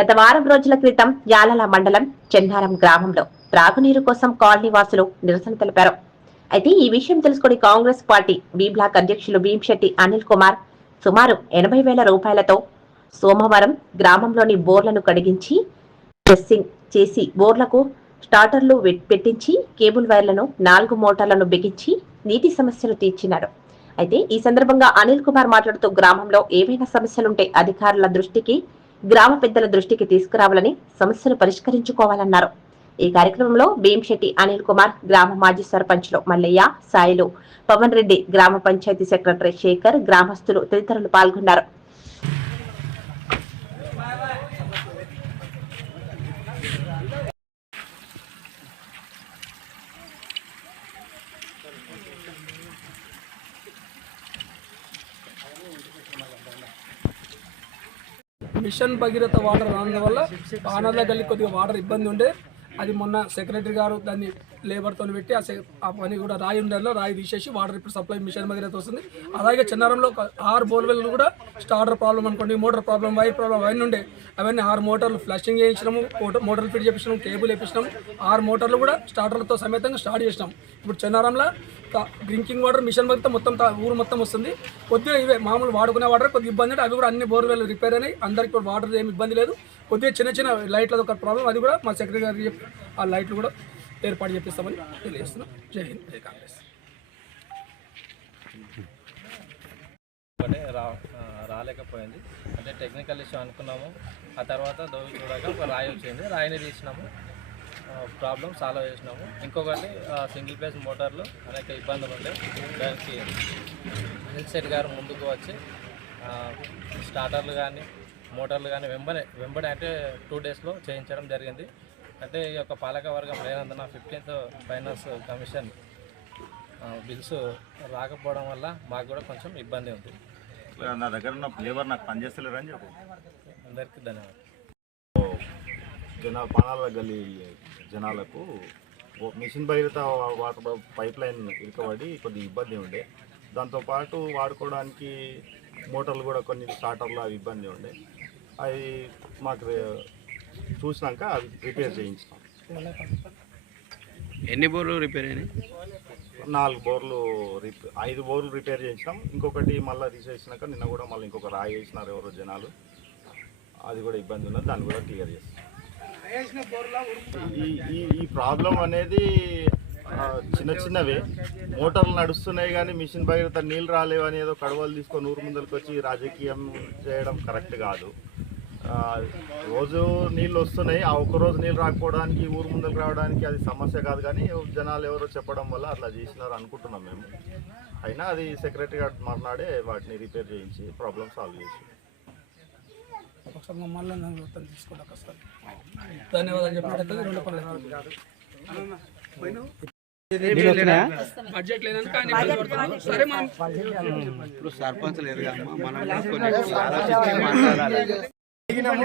గత వారం రోజుల క్రితం యాలల మండలం చెన్నారం గ్రామంలో త్రాగునీరు కోసం కాలనీ వాసులు నిరసన తెలిపారు. అయితే ఈ విషయం తెలుసుకుని కాంగ్రెస్ పార్టీ బి బ్లాక్ అధ్యక్షులు భీంశెట్టి అనిల్ కుమార్ సుమారు ఎనభై వేల రూపాయలతో సోమవారం గ్రామంలోని బోర్లను కడిగించి టెస్టింగ్ చేసి బోర్లకు స్టార్టర్లు పెట్టించి కేబుల్ వైర్లను నాలుగు మోటార్లను బిగించి నీటి సమస్యలు తీర్చినారు. అయితే ఈ సందర్భంగా అనిల్ కుమార్ మాట్లాడుతూ గ్రామంలో ఏవైనా సమస్యలుంటే అధికారుల దృష్టికి గ్రామ పెద్దల దృష్టికి తీసుకురావాలని సమస్యను పరిష్కరించుకోవాలన్నారు. ఈ కార్యక్రమంలో భీంశెట్టి అనిల్ కుమార్ గ్రామ మాజీ సర్పంచ్లు మల్లయ్య సాయిలు పవన్ రెడ్డి గ్రామ పంచాయతీ సెక్రటరీ శేఖర్ గ్రామస్తులు తదితరులు పాల్గొన్నారు. మిషన్ భగీరథ వాటర్ రావడం వల్ల ఆనర్ల గల్లి కొద్దిగా వాటర్ ఇబ్బంది ఉండే. అది మొన్న సెక్రటరీ గారు దాన్ని లేబర్తో పెట్టి ఆ పని కూడా రాయి ఉండేలా రాయి తీసేసి వాటర్ ఇప్పుడు సప్లై మిషన్ భగీరథ వస్తుంది. అలాగే చిన్నారంలో ఒక ఆరు బోర్వెల్ కూడా స్టార్టర్ ప్రాబ్లం అనుకోండి మోటార్ ప్రాబ్లం వైర్ ప్రాబ్లం అవన్నీ ఉండే. అవన్నీ ఆరు మోటార్లు ఫ్లషింగ్ చేయించినాము మోటార్- మోటార్లు ఫిట్ చేపించినాము కేబుల్ వేపించినాము ఆరు మోటార్లు కూడా స్టార్టర్లతో సమేతంగా స్టార్ట్ చేసినాం ఇప్పుడు చిన్నారంలో డ్రింకింగ్ వాటర్ మిషన్ భగీరథ మొత్తం ఊరు మొత్తం వస్తుంది. కొద్దిగా ఇవే మామూలు వాడుకునే వాటర్ కొద్దిగా ఇబ్బంది అంటే అవి కూడా అన్ని బోర్వెల్ రిపేర్ అయినాయి. అందరికి కూడా వాటర్ ఏమి ఇబ్బంది లేదు. కొద్దిగా చిన్న చిన్న లైట్లది ఒక ప్రాబ్లం అది కూడా మా సెక్రటరీ గారు చెప్పి ఆ లైట్లు కూడా ఏర్పాటు చేపిస్తామని తెలియజేస్తున్నాం. జై హింద్ జై కాంగ్రెస్. ఒకటే రా రాలేకపోయింది. అంటే టెక్నికల్ ఇష్యూ అనుకున్నాము. ఆ తర్వాత దోవి చూడగా ఒక రాయి వచ్చింది. రాయిని తీసినాము. ప్రాబ్లం సాల్వ్ చేసినాము. ఇంకొకటి సింగిల్ ఫేస్ మోటార్లు అనేక ఇబ్బందులు ఉంటాయి దానికి అనిల్ శెట్టి గారు ముందుకు వచ్చి స్టార్టర్లు కానీ మోటార్లు కానీ వెంబడే వెంబడే అంటే టూ డేస్లో చేయించడం జరిగింది. అంటే ఈ యొక్క పాలక వర్గం లేనందున ఫిఫ్టీన్త్ ఫైనాన్స్ కమిషన్ బిల్స్ రాకపోవడం వల్ల మాకు కూడా కొంచెం ఇబ్బంది ఉంది. నా దగ్గర ఉన్న లేబర్ నాకు పనిచేస్తలేరు అని చెప్పు. అందరికీ ధన్యవాదాలు. జనాలు పానాల గల్లీ జనాలకు mission Bhagiratha water pipeline ఇరుకబడి కొద్దిగా ఇబ్బంది ఉండే. దాంతోపాటు వాడుకోవడానికి మోటార్లు కూడా కొన్ని స్టార్టర్లు అవి ఇబ్బంది ఉండే. అవి మాకు చూసినాక అవి రిపేర్ చేయించినాం ఎన్ని బోర్లు రిపేర్ అయినాయి? నాలుగు బోర్లు రిపే ఐదు బోర్లు రిపేర్ చేయించినాం ఇంకొకటి మళ్ళీ తీసేసినాక నిన్న కూడా మళ్ళీ ఇంకొక రాయి వేసినారు ఎవరో జనాలు. అది కూడా ఇబ్బంది ఉన్నది దాన్ని కూడా క్లియర్ చేస్తాం. ఈ ఈ ప్రాబ్లం అనేది చిన్న చిన్నవే. మోటార్లు నడుస్తున్నాయి కానీ మిషన్ భగీరథ నీళ్ళు రాలేవు అని ఏదో కడవలు తీసుకొని ఊరు ముందరికి వచ్చి రాజకీయం చేయడం కరెక్ట్ కాదు. రోజు నీళ్ళు వస్తున్నాయి. ఆ ఒక్క రోజు నీళ్ళు రాకపోవడానికి ఊరు ముందరికి రావడానికి అది సమస్య కాదు కానీ జనాలు ఎవరో చెప్పడం వల్ల అట్లా చేసినారు అనుకుంటున్నాం మేము. అయినా అది సెక్రటరీ గారు మాట్లాడే వాటిని రిపేర్ చేయించి ప్రాబ్లం సాల్వ్ చేసి. బడ్జెట్ పడుతున్నాడు. సరే మనం ఇప్పుడు సర్పంచ్ మనం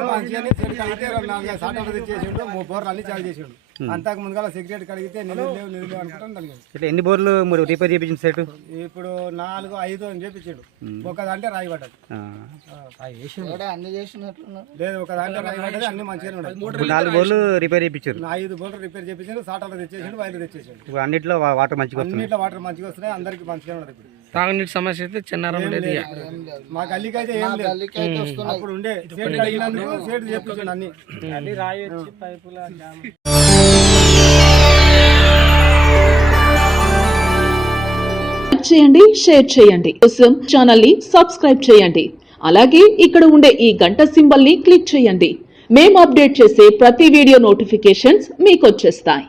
మంచిగానే సాటాలు తెచ్చేసిండు మూడు బోర్లు అన్ని చాలు చేసిండు. అంతకు ముందుగా సెక్రటరీ కడిగితే నిధులు లేవు నిధులు లేవు అనుకుంటాను దానికి. ఇట్లా ఎన్ని బోర్లు మరి రిపేర్ చేయించిన సెట్? ఇప్పుడు నాలుగు ఐదు అని చెప్పించాడు ఒక దాంట్లో రాయి పడ్డది లేదు ఒక దాంట్లో రాయి పడ్డది అన్ని మంచిగానే నాలుగు బోర్లు రిపేర్ చేయించారు ఐదు బోర్లు రిపేర్ చేపించాడు సాటాలు తెచ్చేసిండు వైర్లు తెచ్చేసిండు. ఇప్పుడు అన్నిట్లో వాటర్ మంచిగా వస్తుంది అన్నిట్లో వాటర్ మంచిగా వస్తున్నాయి అందరికి మంచిగా ఉన్నది ఇప్పుడు. తాగునీటి సమస్య అయితే చిన్నారం లేదు. మా గల్లీకి అయితే ఏం లేదు. అప్పుడు ఉండే సేటు కడిగినందుకు సేటు చెప్పించాడు అన్ని. లైక్ చేయండి షేర్ చేయండి. కోసం ఛానల్ని సబ్స్క్రైబ్ చేయండి. అలాగే ఇక్కడ ఉండే ఈ గంట సింబల్ని క్లిక్ చేయండి. మేము అప్డేట్ చేసే ప్రతి వీడియో నోటిఫికేషన్స్ మీకు వచ్చేస్తాయి.